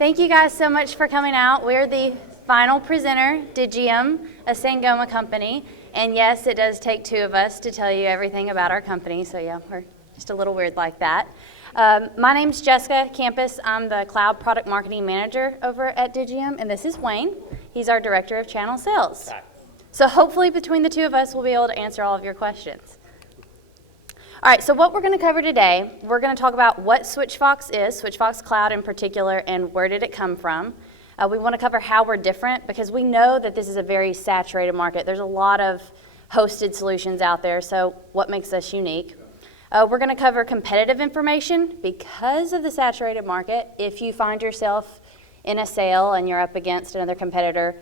Thank you guys so much for coming out. We're the final presenter, Digium, a Sangoma company. And yes, it does take two of us to tell you everything about our company. So yeah, we're just a little weird like that. My name's Jessica Campus. I'm the Cloud Product Marketing Manager over at Digium. And this is Wayne. He's our Director of Channel Sales. Hi. So hopefully between the two of us, we'll be able to answer all of your questions. All right, so what we're going to cover today, we're going to talk about what SwitchVox is, SwitchVox Cloud in particular, and where did it come from. We want to cover how we're different because we know that this is a very saturated market. There's a lot of hosted solutions out there, so what makes us unique? We're going to cover competitive information because of the saturated market. If you find yourself in a sale and you're up against another competitor,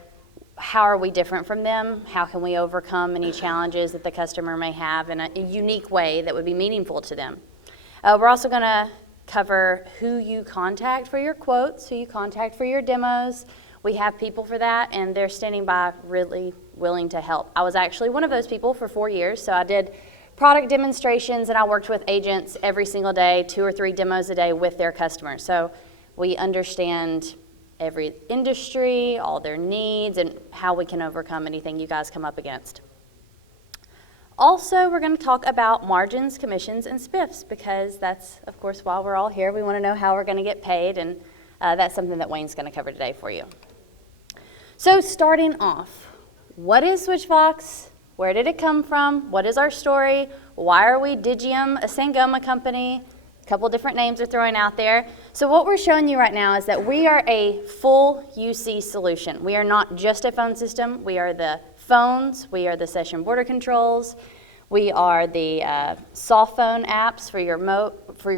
how are we different from them? How can we overcome any challenges that the customer may have in a unique way that would be meaningful to them? We're also going to cover who you contact for your quotes, who you contact for your demos. We have people for that, and they're standing by really willing to help. I was actually one of those people for 4 years, so I did product demonstrations, and I worked with agents every single day, 2 or 3 demos a day with their customers. So we understand every industry, all their needs, and how we can overcome anything you guys come up against. Also, we're going to talk about margins, commissions, and spiffs, because that's, of course, why we're all here. We want to know how we're going to get paid, and that's something that Wayne's going to cover today for you. So starting off, what is SwitchVox? Where did it come from? What is our story? Why are we Digium, a Sangoma company? Couple different names are throwing out there. So what we're showing you right now is that we are a full UC solution. We are not just a phone system. We are the phones. We are the session border controls. We are the soft phone apps for your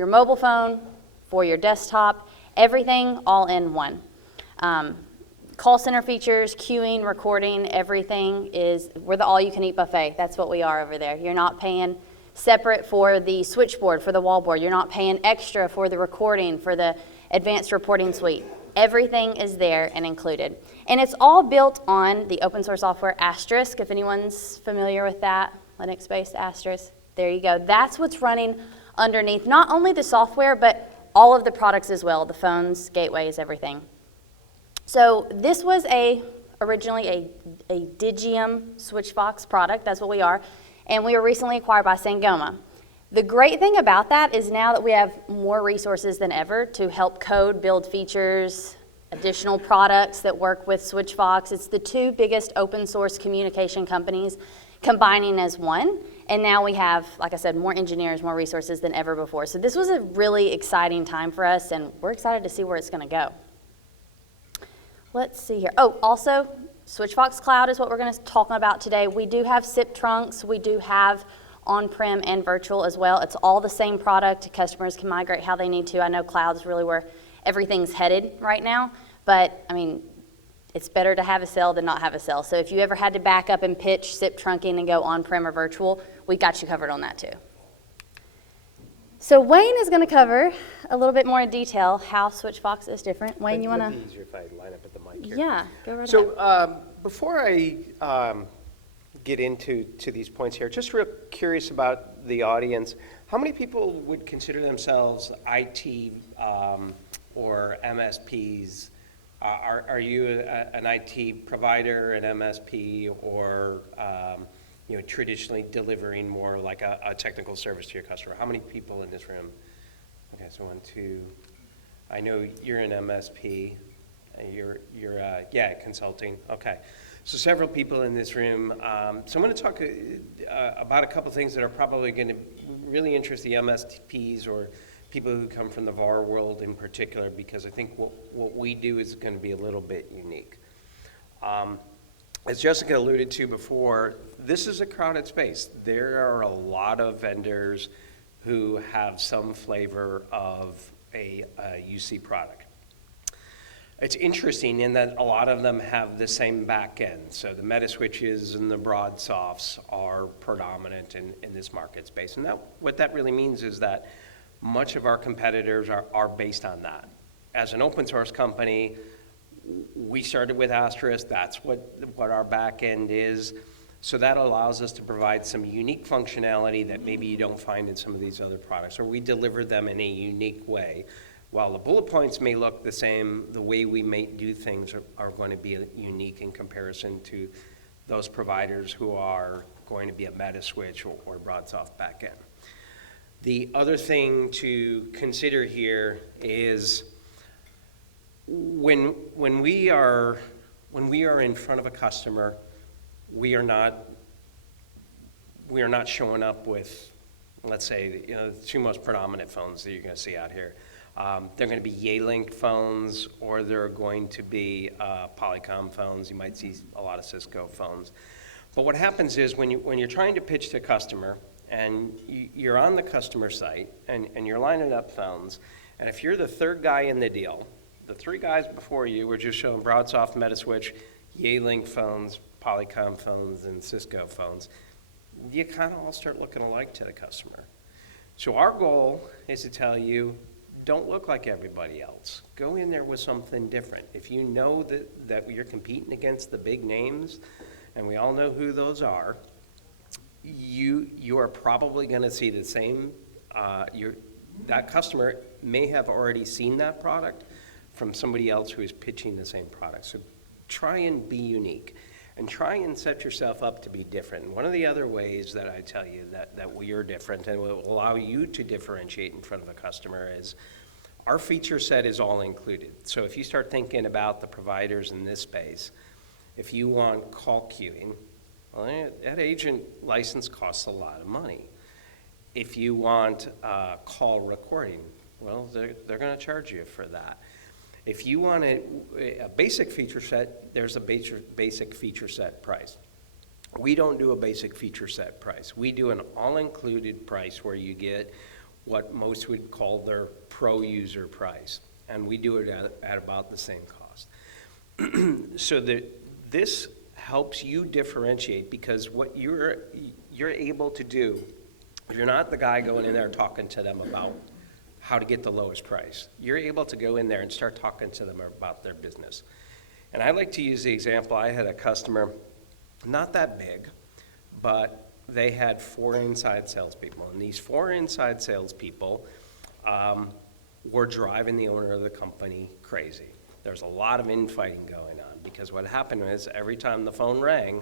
mobile phone, for your desktop, everything all in one. Call center features, queuing, recording, everything we're the all-you-can-eat buffet. That's what we are over there. You're not paying separate for the switchboard, for the wallboard. You're not paying extra for the recording, for the advanced reporting suite. Everything is there and included. And it's all built on the open source software Asterisk, if anyone's familiar with that, Linux-based Asterisk. There you go. That's what's running underneath not only the software, but all of the products as well, the phones, gateways, everything. So this was originally a Digium SwitchVox product. That's what we are. And we were recently acquired by Sangoma. The great thing about that is now that we have more resources than ever to help code, build features, additional products that work with SwitchVox. It's the 2 biggest open source communication companies combining as one. And now we have, like I said, more engineers, more resources than ever before. So this was a really exciting time for us, and we're excited to see where it's going to go. Let's see here. Oh, also, SwitchVox Cloud is what we're going to talk about today. We do have SIP trunks. We do have on-prem and virtual as well. It's all the same product. Customers can migrate how they need to. I know cloud is really where everything's headed right now, but I mean, it's better to have a cell than not have a cell. So if you ever had to back up and pitch SIP trunking and go on-prem or virtual, we got you covered on that too. So Wayne is going to cover a little bit more in detail how SwitchVox is different. Wayne, you want to? It would be easier if I line up at the mic here. Yeah, go right ahead. So before I get into these points here, just real curious about the audience. How many people would consider themselves IT or MSPs? Are you an IT provider, an MSP, or traditionally delivering more like a technical service to your customer? How many people in this room? Okay, so 1, 2. I know you're an MSP. You're consulting. Okay, so several people in this room. So I'm going to talk about a couple things that are probably going to really interest the MSPs or people who come from the VAR world in particular, because I think what we do is going to be a little bit unique. As Jessica alluded to before, this is a crowded space. There are a lot of vendors who have some flavor of a UC product. It's interesting in that a lot of them have the same back end. So the meta switches and the BroadSofts are predominant in this market space. And what that really means is that much of our competitors are based on that. As an open source company, we started with Asterisk. That's what our back end is. So that allows us to provide some unique functionality that maybe you don't find in some of these other products, or we deliver them in a unique way While the bullet points may look the same, the way we may do things are going to be unique in comparison to those providers who are going to be a Metaswitch or BroadSoft backend. The other thing to consider here is when we are in front of a customer, we are not showing up with, let's say, the two most predominant phones that you're going to see out here. They're going to be Yealink phones, or they're going to be Telecom phones. You might see a lot of Cisco phones. But what happens is when you're trying to pitch to a customer, and you're on the customer site, and you're lining up phones, and if you're the third guy in the deal, the three guys before you were just showing BroadSoft, Metaswitch, Yealink phones, Telecom phones, and Cisco phones, you kind of all start looking alike to the customer. So our goal is to tell you, don't look like everybody else. Go in there with something different. If you know that you're competing against the big names, and we all know who those are, you are probably going to see the same, that customer may have already seen that product from somebody else who is pitching the same product. So try and be unique, and try and set yourself up to be different. One of the other ways that I tell you that we are different and will allow you to differentiate in front of a customer is our feature set is all included. So if you start thinking about the providers in this space, if you want call queuing, well, that agent license costs a lot of money. If you want call recording, well, they're going to charge you for that. If you want a basic feature set, there's a basic feature set price. We don't do a basic feature set price. We do an all-included price where you get what most would call their pro user price, and we do it at about the same cost. So this helps you differentiate, because what you're able to do, you're not the guy going in there talking to them about how to get the lowest price. You're able to go in there and start talking to them about their business. And I like to use the example, I had a customer, not that big, but they had 4 inside salespeople. And these 4 inside salespeople were driving the owner of the company crazy. There's a lot of infighting going on, because what happened was every time the phone rang,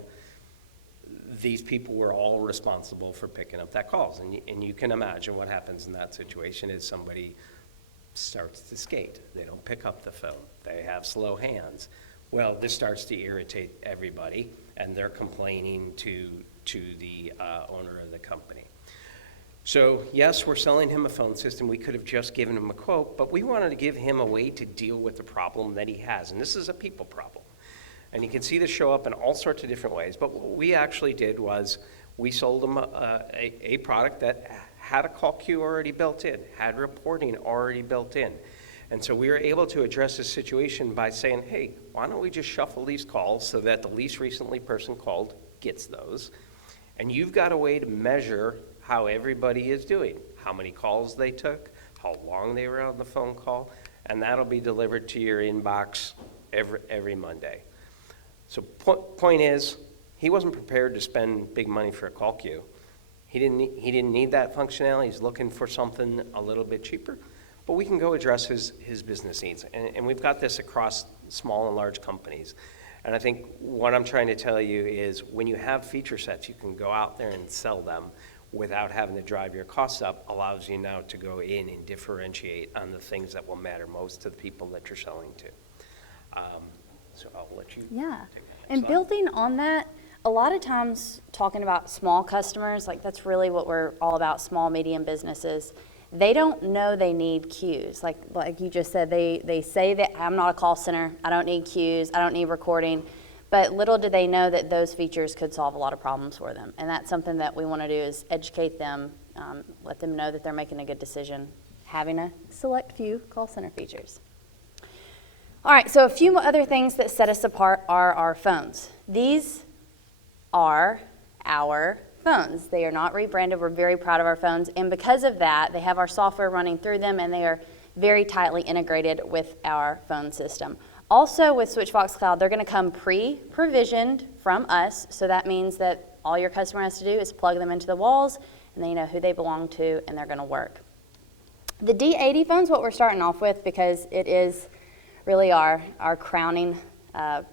these people were all responsible for picking up that calls. And you can imagine what happens in that situation is somebody starts to skate. They don't pick up the phone. They have slow hands. Well, this starts to irritate everybody, and they're complaining to the owner of the company. So yes, we're selling him a phone system. We could have just given him a quote, but we wanted to give him a way to deal with the problem that he has. And this is a people problem. And you can see this show up in all sorts of different ways. But what we actually did was we sold him a product that had a call queue already built in, had reporting already built in. And so we were able to address this situation by saying, hey, why don't we just shuffle these calls so that the least recently person called gets those. And you've got a way to measure how everybody is doing, how many calls they took, how long they were on the phone call, and that'll be delivered to your inbox every Monday. So point is, he wasn't prepared to spend big money for a call queue. He didn't need that functionality. He's looking for something a little bit cheaper, but we can go address his business needs. And we've got this across small and large companies. And I think what I'm trying to tell you is when you have feature sets, you can go out there and sell them without having to drive your costs up, allows you now to go in and differentiate on the things that will matter most to the people that you're selling to. So I'll let you Yeah, take the next and slide. building on that, a lot of times talking about small customers, like that's really what we're all about, small, medium businesses. They don't know they need queues. Like you just said, they say that I'm not a call center, I don't need queues, I don't need recording, but little do they know that those features could solve a lot of problems for them. And that's something that we want to do is educate them, let them know that they're making a good decision, having a select few call center features. All right, so a few other things that set us apart are our phones. These are our phones. They are not rebranded. We're very proud of our phones. And because of that, they have our software running through them, and they are very tightly integrated with our phone system. Also with Switchvox Cloud, they're going to come pre-provisioned from us. So that means that all your customer has to do is plug them into the walls, and they know who they belong to, and they're going to work. The D80 phone's what we're starting off with because it is really our crowning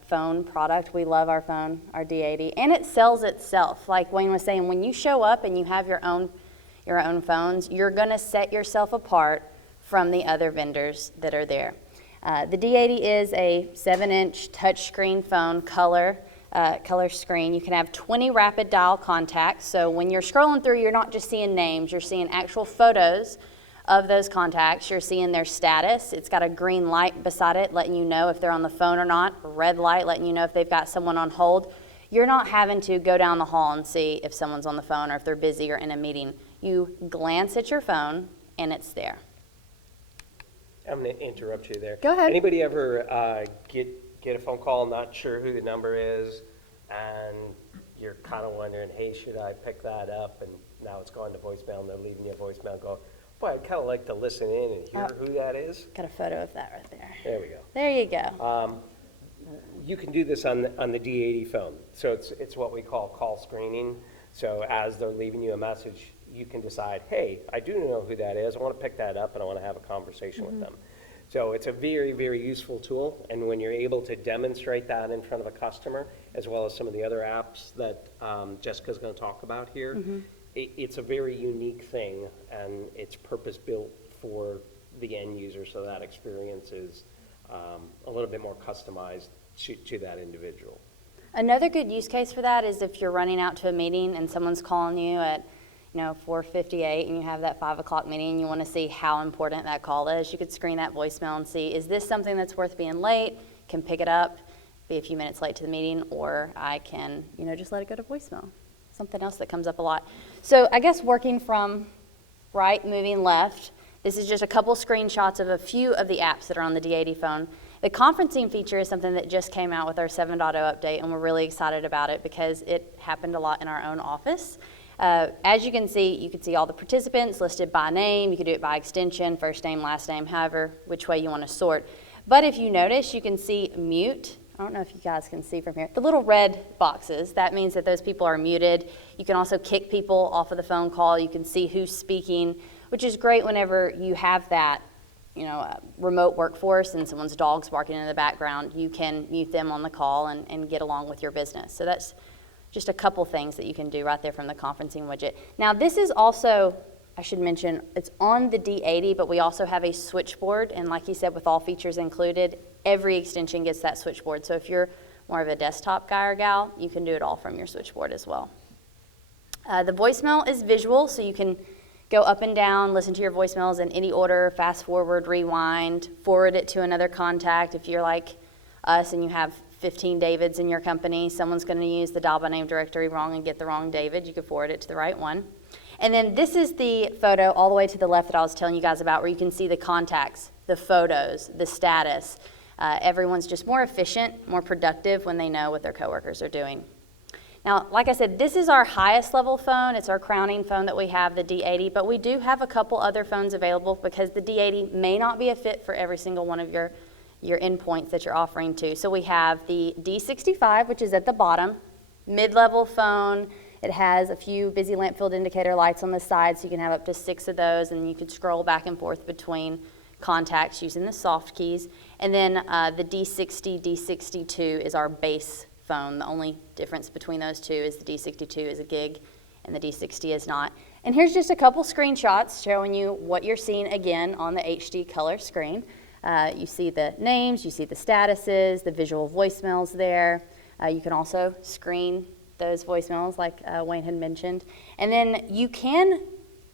phone product. We love our phone, our D80, and it sells itself. Like Wayne was saying, when you show up and you have your own phones, you're going to set yourself apart from the other vendors that are there. The D80 is a 7-inch touchscreen phone, color screen. You can have 20 rapid dial contacts. So when you're scrolling through, you're not just seeing names, you're seeing actual photos of those contacts. You're seeing their status. It's got a green light beside it letting you know if they're on the phone or not, a red light letting you know if they've got someone on hold. You're not having to go down the hall and see if someone's on the phone or if they're busy or in a meeting. You glance at your phone and it's there. I'm going to interrupt you there. Go ahead. Anybody ever get a phone call, not sure who the number is, and you're kind of wondering, hey, should I pick that up? And now it's gone to voicemail, and they're leaving you a voicemail and go, boy, I'd kind of like to listen in and hear who that is. Got a photo of that right there. There we go. There you go. You can do this on the D80 phone. So it's what we call call screening. So as they're leaving you a message, you can decide, hey, I do know who that is. I want to pick that up and I want to have a conversation with them. So it's a very, very useful tool. And when you're able to demonstrate that in front of a customer, as well as some of the other apps that Jessica's going to talk about here, it's a very unique thing, and it's purpose-built for the end user, so that experience is a little bit more customized to that individual. Another good use case for that is if you're running out to a meeting and someone's calling you at 4:58 and you have that 5 o'clock meeting and you want to see how important that call is, you could screen that voicemail and see, is this something that's worth being late? Can pick it up, be a few minutes late to the meeting, or I can, just let it go to voicemail. Something else that comes up a lot. So I guess working from right, moving left, this is just a couple screenshots of a few of the apps that are on the D80 phone. The conferencing feature is something that just came out with our 7.0 update, and we're really excited about it because it happened a lot in our own office. As you can see all the participants listed by name. You can do it by extension, first name, last name, however, which way you want to sort. But if you notice, you can see mute. I don't know if you guys can see from here. The little red boxes, that means that those people are muted. You can also kick people off of the phone call. You can see who's speaking, which is great whenever you have that, remote workforce and someone's dog's barking in the background. You can mute them on the call and get along with your business. So that's just a couple things that you can do right there from the conferencing widget. Now this is also, I should mention, it's on the D80, but we also have a switchboard, and like you said, with all features included, every extension gets that switchboard. So if you're more of a desktop guy or gal, you can do it all from your switchboard as well. The voicemail is visual, so you can go up and down, listen to your voicemails in any order, fast forward, rewind, forward it to another contact. If you're like us and you have 15 Davids in your company, someone's going to use the dial by name directory wrong and get the wrong David, you can forward it to the right one. And then this is the photo all the way to the left that I was telling you guys about, where you can see the contacts, the photos, the status. Everyone's just more efficient, more productive when they know what their coworkers are doing. Now, like I said, this is our highest level phone. It's our crowning phone that we have, the D80, but we do have a couple other phones available because the D80 may not be a fit for every single one of your endpoints that you're offering to. So we have the D65, which is at the bottom, mid-level phone. It has a few busy lamp field indicator lights on the side, so you can have up to 6 of those, and you could scroll back and forth between contacts using the soft keys. And then the D60, D62 is our base phone. The only difference between those two is the D62 is a gig and the D60 is not. And here's just a couple screenshots showing you what you're seeing again on the HD color screen. You see the names, you see the statuses, the visual voicemails there. You can also screen those voicemails like Wayne had mentioned. And then you can,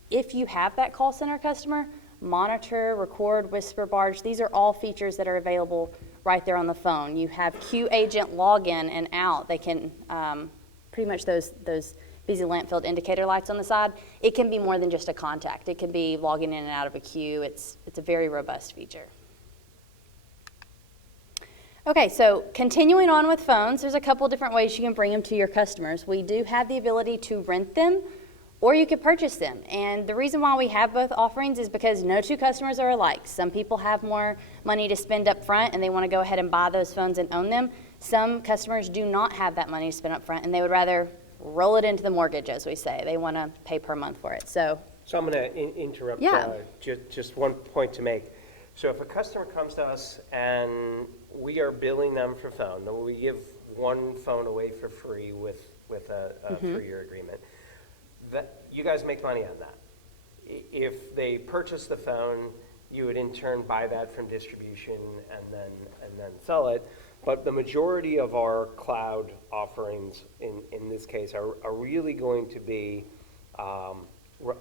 if you have that call center customer, monitor, record, whisper barge. These are all features that are available right there on the phone. You have queue agent login and out. They can, pretty much those busy lamp field indicator lights on the side, it can be more than just a contact. It can be logging in and out of a queue. It's a very robust feature. Okay, so continuing on with phones, there's a couple different ways you can bring them to your customers. We do have the ability to rent them, or you could purchase them. And the reason why we have both offerings is because no two customers are alike. Some people have more money to spend up front and they want to go ahead and buy those phones and own them. Some customers do not have that money to spend up front and they would rather roll it into the mortgage, as we say. They want to pay per month for it. So So I'm going to interrupt. Yeah. Just one point to make. So if a customer comes to us and we are billing them for phone, then we give one phone away for free with a 3-year agreement. That you guys make money on that. If they purchase the phone, you would in turn buy that from distribution and then sell it. But the majority of our cloud offerings in this case are really going to be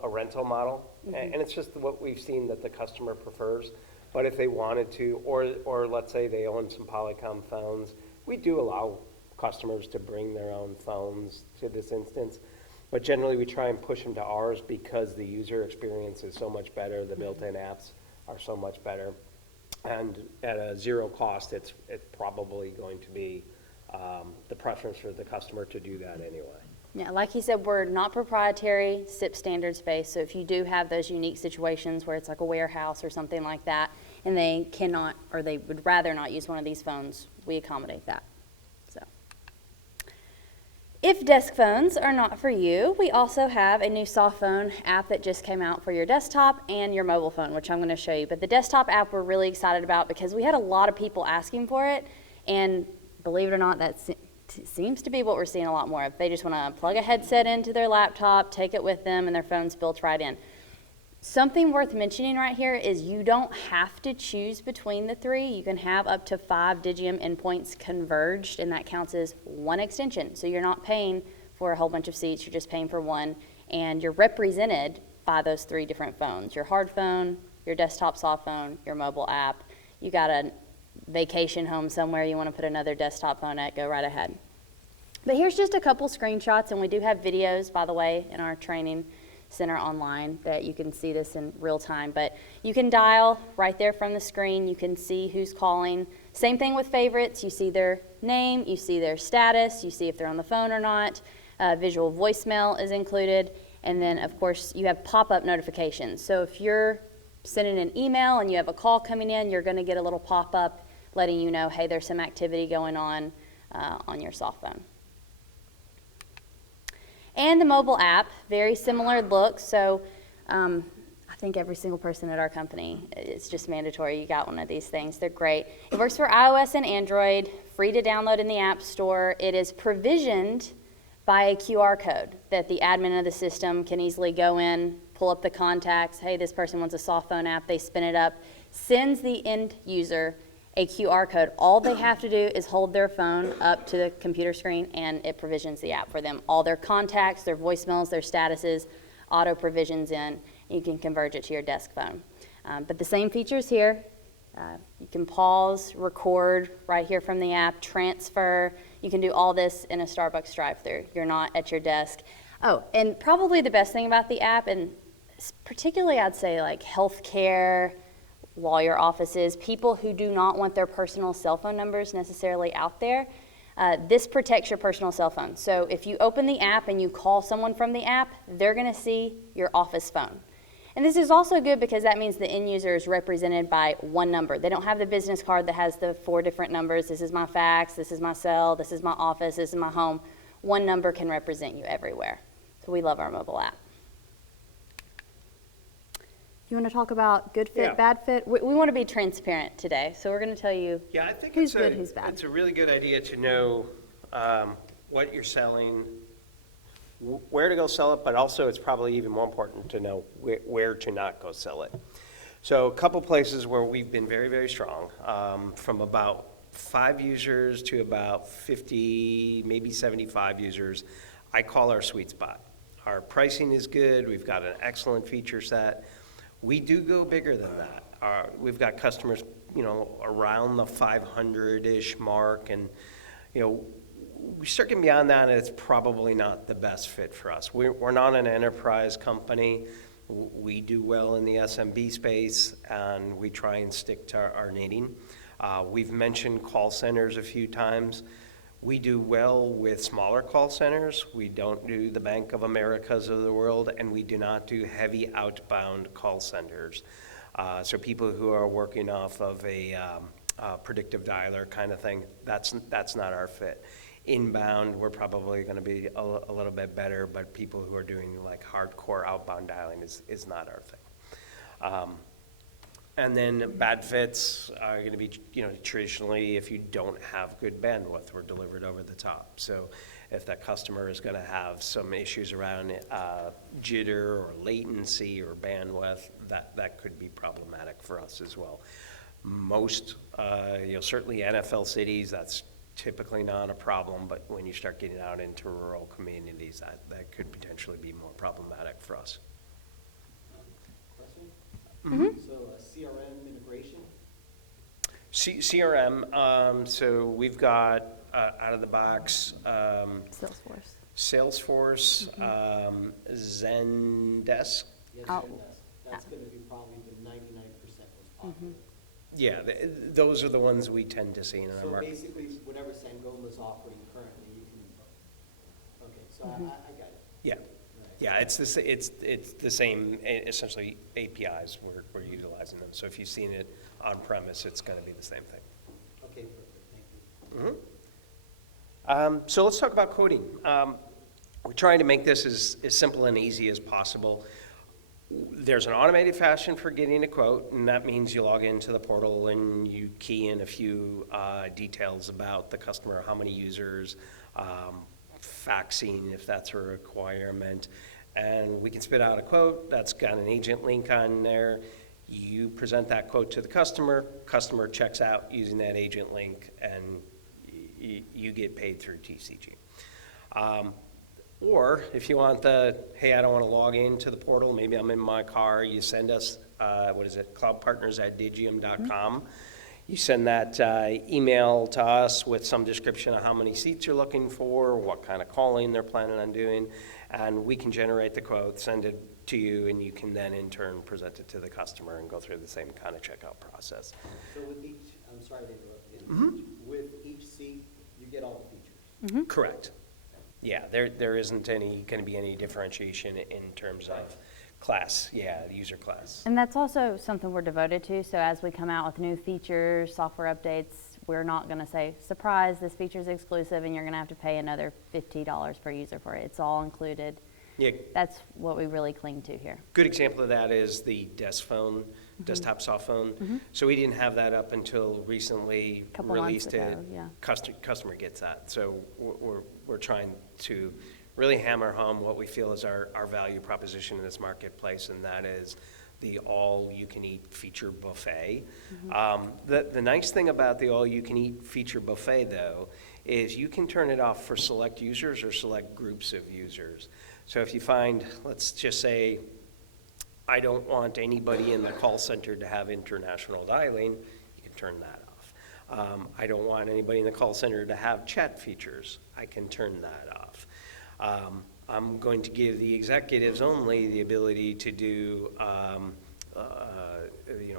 a rental model, and it's just what we've seen that the customer prefers. But if they wanted to, or let's say they own some Telecom phones, we do allow customers to bring their own phones to this instance. But generally, we try and push them to ours because the user experience is so much better, the built-in apps are so much better, and at a zero cost, it's probably going to be the preference for the customer to do that anyway. Yeah, like he said, we're not proprietary, SIP standards based, so if you do have those unique situations where it's like a warehouse or something like that, and they cannot, or they would rather not use one of these phones, we accommodate that. So, if desk phones are not for you, we also have a new soft phone app that just came out for your desktop and your mobile phone, which I'm going to show you. But the desktop app we're really excited about because we had a lot of people asking for it, and believe it or not, that's seems to be what we're seeing a lot more of. They just want to plug a headset into their laptop, take it with them, and their phone's built right in. Something worth mentioning right here is you don't have to choose between the three. You can have up to 5 Digium endpoints converged, and that counts as one extension. So you're not paying for a whole bunch of seats, you're just paying for one, and you're represented by those 3 different phones. Your hard phone, your desktop soft phone, your mobile app. You got a vacation home somewhere you want to put another desktop phone at, go right ahead. But here's just a couple screenshots, and we do have videos, by the way, in our training center online that you can see this in real time. But you can dial right there from the screen. You can see who's calling. Same thing with favorites. You see their name, you see their status, you see if they're on the phone or not. Visual voicemail is included. And then, of course, you have pop-up notifications. So if you're sending an email and you have a call coming in, you're going to get a little pop-up letting you know, hey, there's some activity going on your soft phone. And the mobile app, very similar look. So I think every single person at our company, it's just mandatory. You got one of these things. They're great. It works for iOS and Android, free to download in the App Store. It is provisioned by a QR code that the admin of the system can easily go in, pull up the contacts. Hey, this person wants a soft phone app. They spin it up, sends the end user a QR code. All they have to do is hold their phone up to the computer screen and it provisions the app for them. All their contacts, their voicemails, their statuses, auto provisions in. You can converge it to your desk phone. But the same features here. You can pause, record right here from the app, transfer. You can do all this in a Starbucks drive-thru. You're not at your desk. Oh, and probably the best thing about the app, and particularly I'd say like healthcare, lawyer offices, people who do not want their personal cell phone numbers necessarily out there, this protects your personal cell phone. So if you open the app and you call someone from the app, they're going to see your office phone. And this is also good because that means the end user is represented by one number. They don't have the business card that has the 4 different numbers. This is my fax, this is my cell, this is my office, this is my home. One number can represent you everywhere. So we love our mobile app. You want to talk about good fit, bad fit? We want to be transparent today, so we're going to tell you I think who's good, who's bad. It's a really good idea to know what you're selling, where to go sell it, but also it's probably even more important to know where to not go sell it. So a couple places where we've been very, very strong, from about 5 users to about 50, maybe 75 users, I call our sweet spot. Our pricing is good, we've got an excellent feature set. We do go bigger than that. We've got customers, around the 500-ish mark, and, we start getting beyond that, and it's probably not the best fit for us. We're not an enterprise company. We do well in the SMB space, and we try and stick to our knitting. We've mentioned call centers a few times. We do well with smaller call centers. We don't do the Bank of Americas of the world, and we do not do heavy outbound call centers. So people who are working off of a predictive dialer kind of thing, that's not our fit. Inbound, we're probably going to be a little bit better, but people who are doing like hardcore outbound dialing is not our thing. And then bad fits are going to be, traditionally, if you don't have good bandwidth, we're delivered over the top. So if that customer is going to have some issues around jitter or latency or bandwidth, that could be problematic for us as well. Most, certainly NFL cities, that's typically not a problem, but when you start getting out into rural communities, that could potentially be more problematic for us. Question? So CRM integration? CRM, so we've got out of the box Salesforce, Zendesk. Yes, Oh. that's going to be probably the 99% most popular. Yeah, those are the ones we tend to see in our So market. basically, whatever Sangoma's offering currently, you can, okay, so I got it. Yeah, Right. yeah, it's the same, essentially APIs, we're utilizing them. So if you've seen it on premise, it's going to be the same thing. Okay, perfect, thank you. So let's talk about quoting. We're trying to make this as simple and easy as possible. There's an automated fashion for getting a quote, and that means you log into the portal and you key in a few details about the customer, how many users, faxing if that's a requirement, and we can spit out a quote that's got an agent link on there. You present that quote to the customer checks out using that agent link, and you get paid through TCG. Or if you want hey, I don't want to log into the portal, maybe I'm in my car, you send us, cloudpartners@digium.com. You send that email to us with some description of how many seats you're looking for, what kind of calling they're planning on doing, and we can generate the quote, send it to you, and you can then in turn present it to the customer and go through the same kind of checkout process. So with each, I'm sorry to interrupt again. With each seat, you get all the features. Correct. Yeah, there isn't going to be any differentiation in terms of class, user class. And that's also something we're devoted to. So as we come out with new features, software updates, we're not going to say, surprise, this feature is exclusive and you're going to have to pay another $50 per user for it. It's all included. Yeah, That's what we really cling to here. good example of that is the desk phone, desktop soft phone. So we didn't have that up until recently Couple months released it. ago, yeah. Customer gets that. So we're trying to really hammer home what we feel is our value proposition in this marketplace, and that is the all-you-can-eat feature buffet. The nice thing about the all-you-can-eat feature buffet, though, is you can turn it off for select users or select groups of users. So if you find, let's just say, I don't want anybody in the call center to have international dialing, you can turn that off. I don't want anybody in the call center to have chat features, I can turn that off. I'm going to give the executives only the ability to do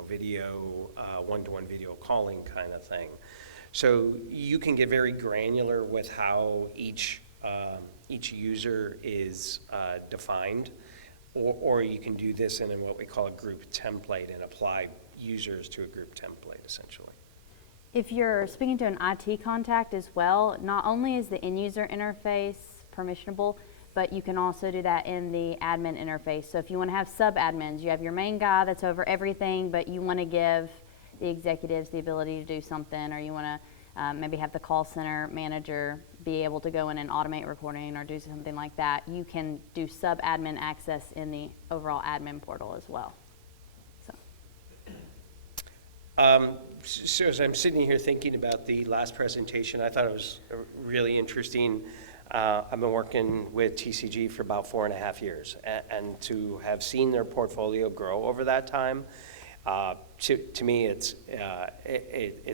video, one-to-one video calling kind of thing. So you can get very granular with how each user is defined, or you can do this in what we call a group template and apply users to a group template, essentially. If you're speaking to an IT contact as well, not only is the end-user interface permissionable, but you can also do that in the admin interface. So if you want to have sub-admins, you have your main guy that's over everything, but you want to give the executives the ability to do something, or you want to maybe have the call center manager be able to go in and automate recording or do something like that, you can do sub-admin access in the overall admin portal as well. So as I'm sitting here thinking about the last presentation, I thought it was really interesting. I've been working with TCG for about 4.5 years, and to have seen their portfolio grow over that time, to me, it's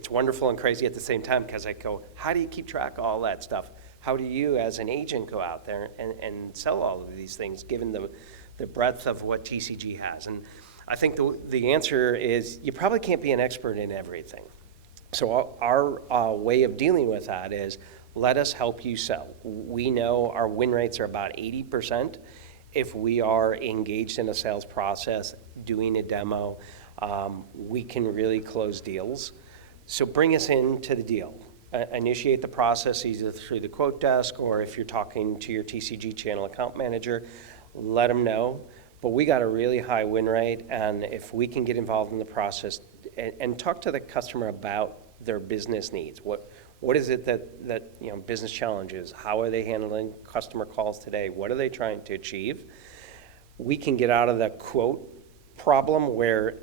wonderful and crazy at the same time, because I go, how do you keep track of all that stuff? How do you, as an agent, go out there and sell all of these things, given the breadth of what TCG has? And I think the answer is you probably can't be an expert in everything. So our way of dealing with that is, let us help you sell. We know our win rates are about 80% if we are engaged in a sales process, doing a demo. We can really close deals. So bring us into the deal. initiate the process either through the quote desk, or if you're talking to your TCG channel account manager, let them know. But we got a really high win rate, and if we can get involved in the process and talk to the customer about their business needs, what is it that business challenges, how are they handling customer calls today, what are they trying to achieve, we can get out of the quote problem where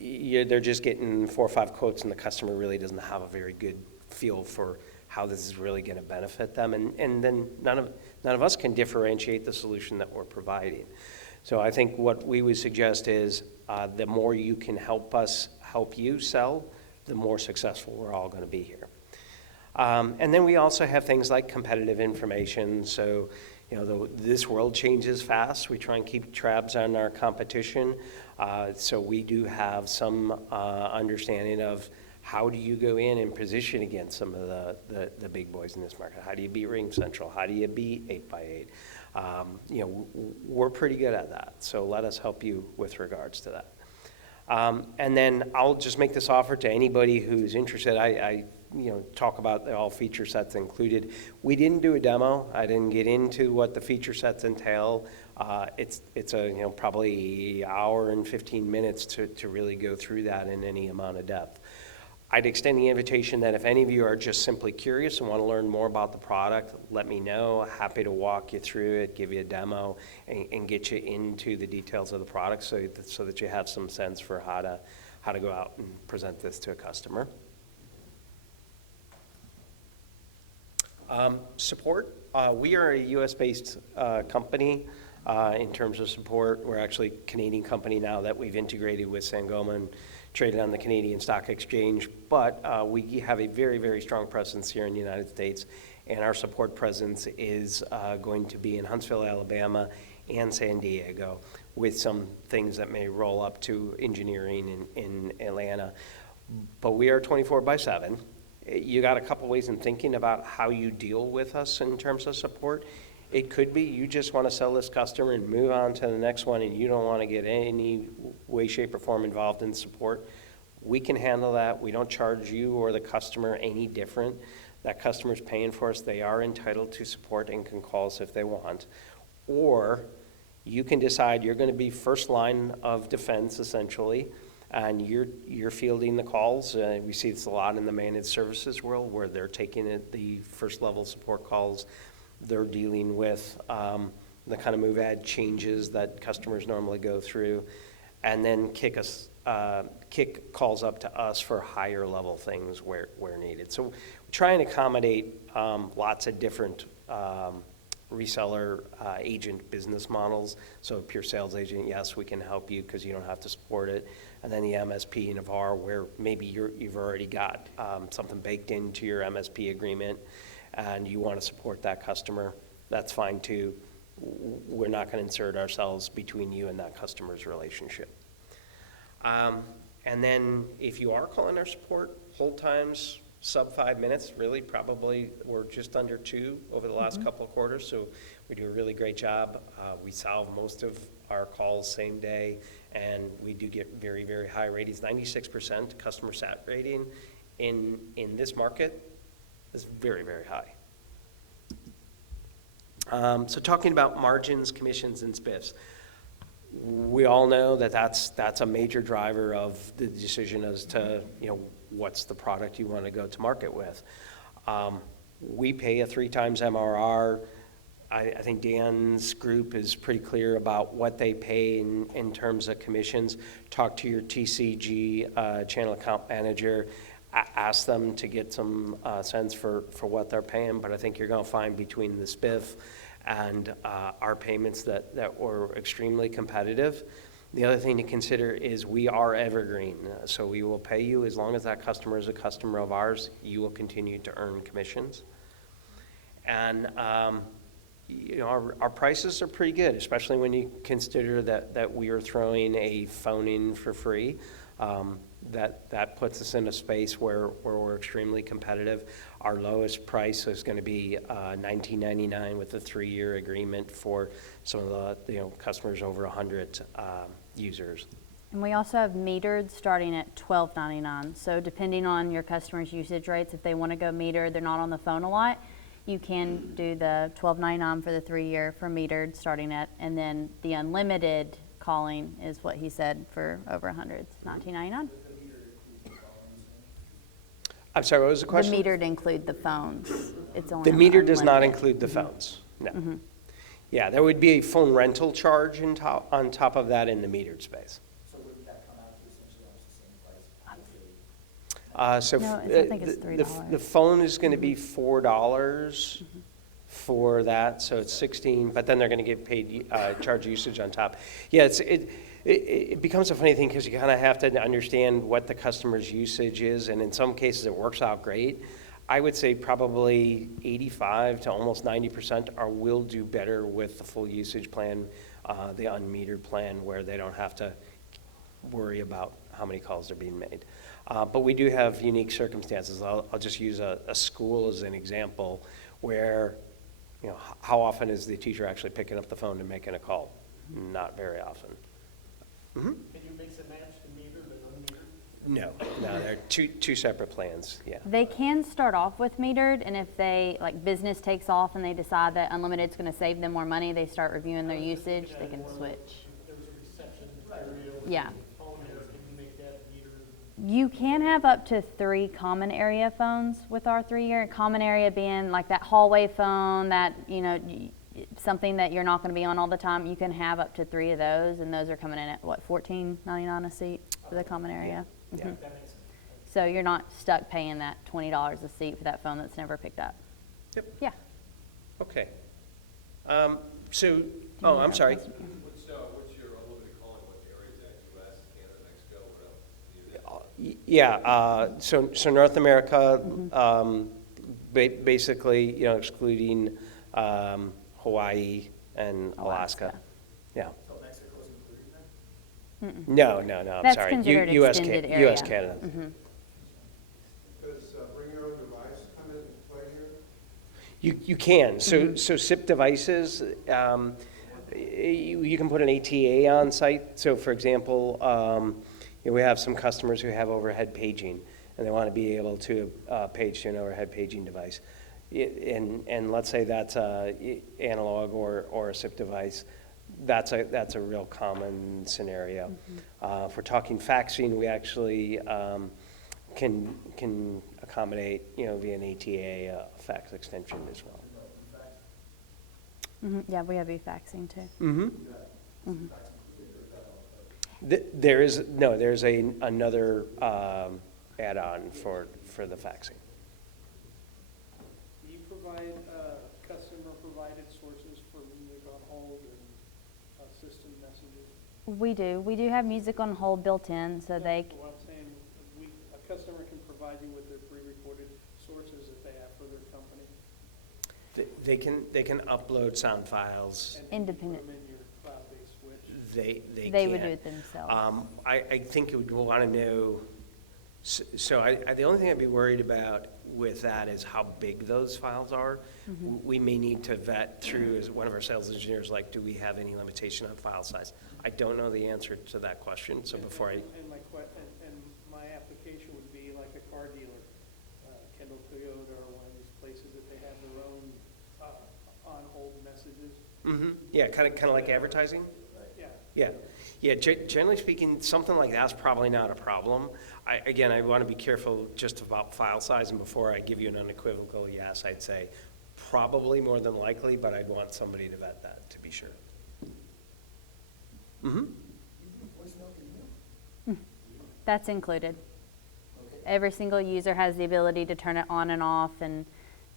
they're just getting 4 or 5 quotes and the customer really doesn't have a very good feel for how this is really going to benefit them, and then none of us can differentiate the solution that we're providing. So I think what we would suggest is the more you can help us help you sell, the more successful we're all going to be here. And then we also have things like competitive information. So, this world changes fast. We try and keep tabs on our competition. So we do have some understanding of how do you go in and position against some of the big boys in this market. How do you beat Ring Central? How do you beat 8x8? We're pretty good at that. So let us help you with regards to that. And then I'll just make this offer to anybody who's interested. I talk about all feature sets included. We didn't do a demo. I didn't get into what the feature sets entail. It's a probably hour and 15 minutes to really go through that in any amount of depth. I'd extend the invitation that if any of you are just simply curious and want to learn more about the product, let me know. Happy to walk you through it, give you a demo, and get you into the details of the product so that you have some sense for how to go out and present this to a customer. Support. We are a US-based company in terms of support. We're actually a Canadian company now that we've integrated with Sangoma and traded on the Canadian Stock Exchange, but we have a very, very strong presence here in the United States, and our support presence is going to be in Huntsville, Alabama, and San Diego, with some things that may roll up to engineering in Atlanta. But we are 24/7. You got a couple ways in thinking about how you deal with us in terms of support. It could be you just want to sell this customer and move on to the next one, and you don't want to get any way, shape, or form involved in support. We can handle that. We don't charge you or the customer any different. That customer's paying for us. They are entitled to support and can call us if they want. Or you can decide you're going to be first line of defense, essentially, and you're fielding the calls. We see this a lot in the managed services world where they're taking the first level support calls. They're dealing with the kind of move ad changes that customers normally go through, and then kick calls up to us for higher level things where needed. So we try and accommodate lots of different reseller agent business models. So a pure sales agent, yes, we can help you because you don't have to support it. And then the MSP and VAR, where maybe you've already got something baked into your MSP agreement and you want to support that customer, that's fine too. We're not going to insert ourselves between you and that customer's relationship. And then if you are calling our support, hold times sub 5 minutes, really probably we're just under 2 over the last couple of quarters, so we do a really great job. We solve most of our calls same day, and we do get very, very high ratings. 96% customer sat rating in this market is very, very high. So talking about margins, commissions, and spiffs, we all know that's a major driver of the decision as to what's the product you want to go to market with. We pay a 3 times MRR. I think Dan's group is pretty clear about what they pay in terms of commissions. Talk to your TCG channel account manager. Ask them to get some sense for what they're paying, but I think you're going to find between the spiff and our payments that were extremely competitive. The other thing to consider is we are evergreen, so we will pay you as long as that customer is a customer of ours. You will continue to earn commissions. And our prices are pretty good, especially when you consider that we are throwing a phone in for free. That puts us in a space where we're extremely competitive. Our lowest price is going to be $19.99 with a 3-year agreement for some of the customers over 100 users. And we also have metered starting at $12.99. So depending on your customers' usage rates, if they want to go metered, they're not on the phone a lot, you can do the $12.99 for the 3-year for metered starting at, and then the unlimited calling is what he said for over 100, it's $19.99. I'm sorry, what was the The question? metered include the phones. It's only The on meter does not unlimited. include the phones, no. Yeah, there would be a phone rental charge on top of that in the metered space. So wouldn't that come out to essentially almost the same price? No, I think it's $3. The phone is going to be $4 for that, so it's 16, but then they're going to get paid, charge usage on top. Yeah, it becomes a funny thing because you kind of have to understand what the customer's usage is, and in some cases it works out great. I would say probably 85 to almost 90% will do better with the full usage plan, the unmetered plan, where they don't have to worry about how many calls are being made. But we do have unique circumstances. I'll just use a school as an example where, how often is the teacher actually picking up the phone and making a call? Not very often. Can you mix and match the metered and unmetered? No, they're two separate plans, yeah. They can start off with metered, and if business takes off and they decide that unlimited is going to save them more money, they start reviewing their usage, they can switch. There's a reception area. Yeah. Phone there, can you make that metered? You can have up to 3 common area phones with our 3-year. Common area being like that hallway phone, that, something that you're not going to be on all the time. You can have up to 3 of those, and those are coming in at, $14.99 a seat for the common area? Yeah. Mhm. So you're not stuck paying that $20 a seat for that phone that's never picked up. Yep. Yeah. Okay. I'm sorry. What's your unlimited calling? What area is that? US, Canada, Mexico, what else? Yeah, so North America, basically, excluding Hawaii and Alaska. Yeah. So Mexico's included then? No, I'm That's sorry. considered US, extended US, area. Canada. Does bring your own device come into play here? You can. So SIP devices, you can put an ATA on site. So for example, we have some customers who have overhead paging, and they want to be able to page to an overhead paging device. And let's say that's analog or a SIP device. That's a real common scenario. If we're talking faxing, we actually can accommodate, via an ATA fax extension as well. Yeah, we have e-faxing too. There's another add-on for the faxing. Do you provide customer-provided sources for music on hold and system messages? We do. We do have music on hold built in, so they. What I'm saying, a customer can provide you with their pre-recorded sources that they have for their company. They can upload sound files. And Independent. put them in your cloud-based switch. They would can. do it themselves. I think you would want to know. So the only thing I'd be worried about with that is how big those files are. We may need to vet through, as one of our sales engineers, do we have any limitation on file size? I don't know the answer to that question, so before I. And my application would be like a car dealer, Kendall Toyota, or one of these places that they have their own on-hold messages. Yeah, kind of like advertising. Yeah. Yeah. Generally speaking, something like that's probably not a problem. I want to be careful just about file size, and before I give you an unequivocal yes, I'd say probably more than likely, but I'd want somebody to vet that to be sure. That's included. Every single user has the ability to turn it on and off and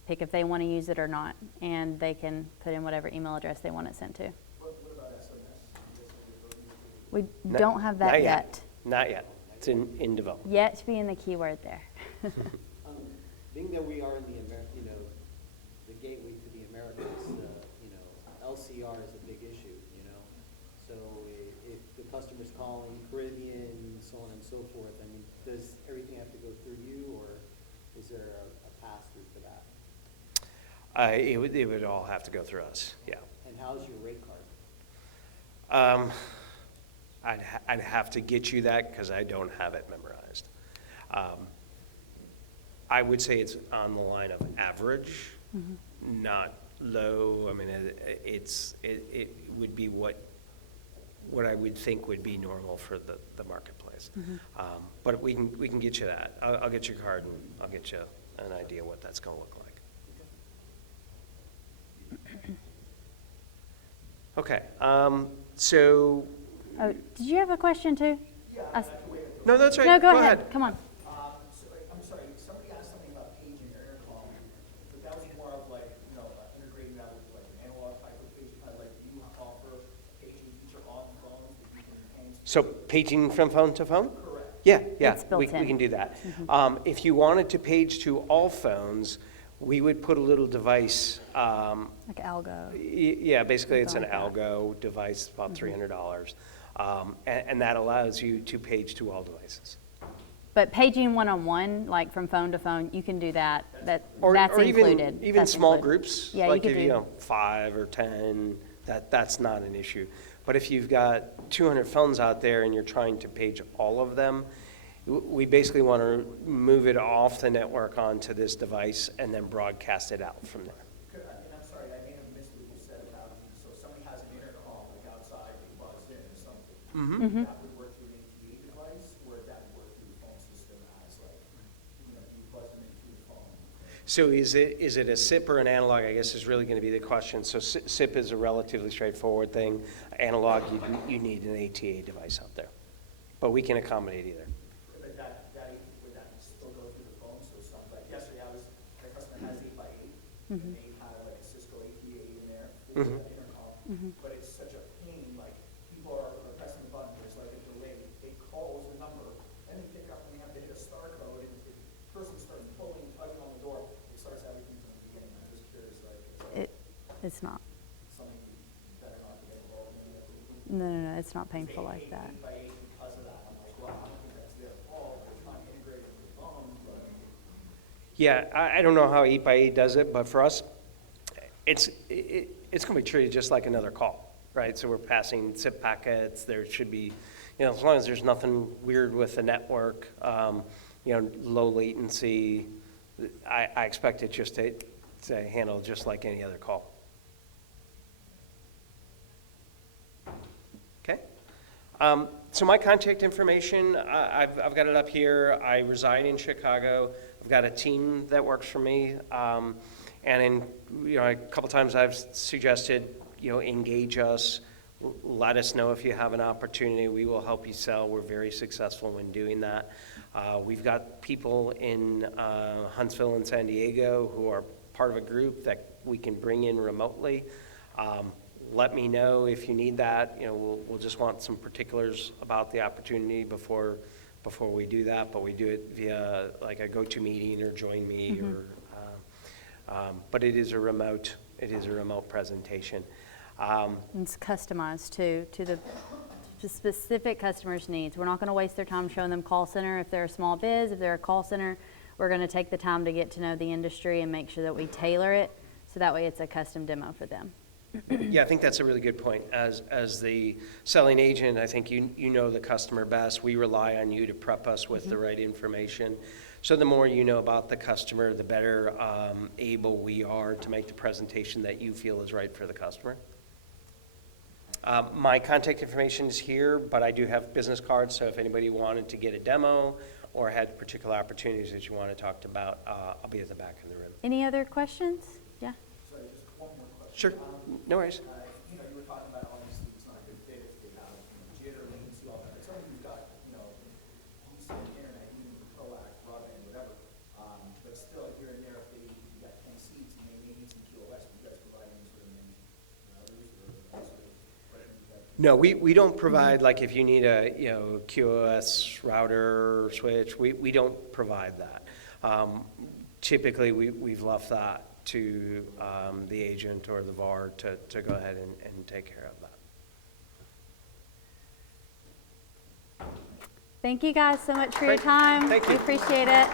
pick if they want to use it or not, and they can put in whatever email address they want it sent to. What about SMS? We Not- don't have that not yet. Not yet. It's in development. Yet being the key word there. Being that we are in the the gateway to the Americas, LCR is a big issue, So if the customer's calling Caribbean, so on and so forth, does everything have to go through you, or is there a pass-through for that? It would all have to go through us, yeah. And how's your rate card? I'd have to get you that because I don't have it memorized. I would say it's on the line of average, not low. I mean, it would be what I would think would be normal for the marketplace. But we can get you that. I'll get your card and I'll get you an idea what that's going to look like. Okay. So. Oh, did you have a question too? Yeah, No, that's right. No, go ahead. Come on. so, I'm sorry, somebody asked something about paging or intercom, but that was more of like, integrating that with like an analog type of paging, kind of like you offer a paging feature on phones that you can enhance. So paging from phone to phone? Correct. Yeah, It's built we in. can do that. If you wanted to page to all phones, we would put a little device. Like algo. Yeah, basically it's an Something like algo device, about $300. And that allows you to page to all devices. But paging one-on-one, like from phone to phone, you can do that. That's Or included. even That's small included. groups, Yeah, like you if could do. 5 or 10, that's not an issue. But if you've got 200 phones out there and you're trying to page all of them, we basically want to move it off the network onto this device and then broadcast it out from there. And I'm sorry, I may have missed what you said about, so if somebody has an intercom like outside, they buzz in or something, that would work through an ATA device, or that would work through the phone system as like, you buzz them into the phone. So is it a SIP or an analog, I guess is really going to be the question. So SIP is a relatively straightforward thing. Analog, you need an ATA device out there. But we can accommodate either. But would that still go through the phone? So something like yesterday, a customer has 8x8, and they had like a Cisco ATA in there for the intercom. But it's such a pain, like people are pressing the button, there's like a delay. They call the number, and they pick up and they have to hit a star code, and if the person starts pulling, tugging on the door, it starts everything from the beginning. I'm just curious, like, It's not. something better not to get involved in. No, it's not painful like that. 8x8 because of that. I'm like, well, I don't think that's their fault. They're trying to integrate it with the phone, but. Yeah, I don't know how 8x8 does it, but for us, it's going to be treated just like another call, right? So we're passing SIP packets. There should be, as long as there's nothing weird with the network, low latency, I expect it just to handle just like any other call. Okay. So my contact information, I've got it up here. I reside in Chicago. I've got a team that works for me. And a couple times I've suggested, engage us, let us know if you have an opportunity. We will help you sell. We're very successful in doing that. We've got people in Huntsville and San Diego who are part of a group that we can bring in remotely. Let me know if you need that. We'll just want some particulars about the opportunity before we do that. But we do it via like a go-to-meeting or join me, but it is a remote presentation. It's customized too to the specific customer's needs. We're not going to waste their time showing them call center if they're a small biz. If they're a call center, we're going to take the time to get to know the industry and make sure that we tailor it so that way it's a custom demo for them. Yeah, I think that's a really good point. As the selling agent, I think you know the customer best. We rely on you to prep us with the right information. So the more you know about the customer, the better able we are to make the presentation that you feel is right for the customer. My contact information is here, but I do have business cards, so if anybody wanted to get a demo or had particular opportunities that you want to talk about, I'll be at the back of the room. Any other questions? Yeah. Sorry, just one more question. Sure, no worries. You were talking about obviously it's not a good fit if they have jitter, latency, all that. But someone who's got, decent internet, even coax, broadband, whatever, but still here and there, if you got 10 seats and they may need some QoS, do you guys provide any sort of managed routers or sort of whatever you guys? No, we don't provide, like if you need a QoS router or switch, we don't provide that. Typically, we've left that to the agent or the VAR to go ahead and take care of that. Thank you guys so much for your Great. time. Thank you. We appreciate it.